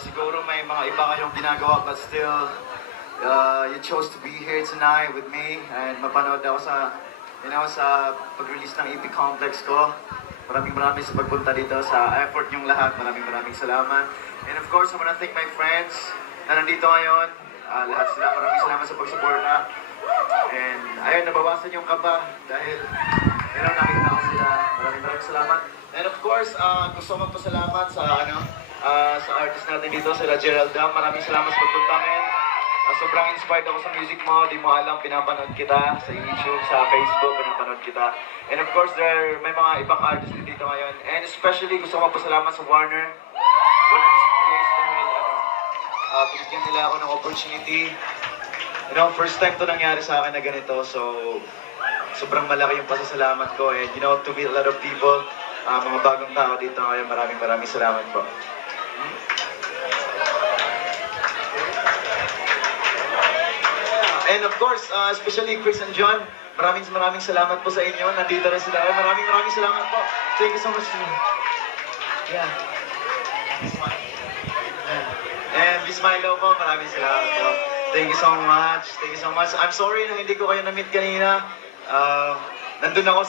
siguro may mga iba kayong ginagawa but still, you chose to be here tonight with me and mapanood ako sa, sa pag-release ng EP Complex ko. Maraming sa pagpunta dito, sa effort yung lahat. Maraming salamat. And of course, I wanna thank my friends na nandito ngayon. Lahat sila, maraming salamat sa pagsuporta. And ayun, nabawasan yung kaba dahil nakita ko sila. Maraming salamat. And of course, gusto ko magpasalamat sa sa artist natin dito, sila Gerald Dam. Maraming salamat sa pagpunta men. Sobrang inspired ako sa music mo. Di mo alam, pinapanood kita sa YouTube, sa Facebook, pinapanood kita. And of course, may mga ibang artists din dito ngayon. And especially, gusto ko magpasalamat sa Warner Music Creates dahil binigyan nila ako ng opportunity. First time to nangyari sa akin na ganito. So, sobrang malaki yung pasasalamat ko. And to meet a lot of people, mga bagong tao dito ngayon, maraming salamat po. And of course, especially Chris and John, maraming salamat po sa inyo. Nandito rin sila. Maraming salamat po. Thank you so much. Yeah. And Miss Milo po, maraming salamat po. Thank you so much. Thank you so much. I'm sorry na hindi ko kayo na-meet kanina. Nandun ako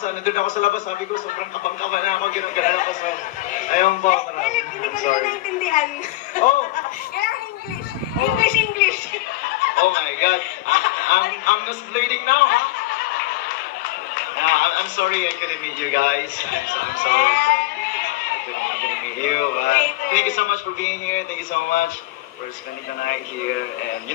sa labas, sabi ko, sobrang kabang-kaba na ako, ginagalan ako. So, ayun po. Hindi ko nila naintindihan. Oh! Kaya English. Oh my God. I'm just bleeding now, huh? I'm sorry I couldn't meet you guys. I'm sorry. I couldn't meet you. But thank you so much for being here. Thank you so much for spending the night here. And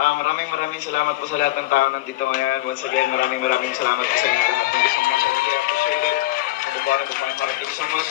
maraming salamat po sa lahat ng tao nandito ngayon. Once again, maraming salamat po sa inyo lahat. Thank you so much. I really appreciate it. From the bottom of my heart, thank you so much.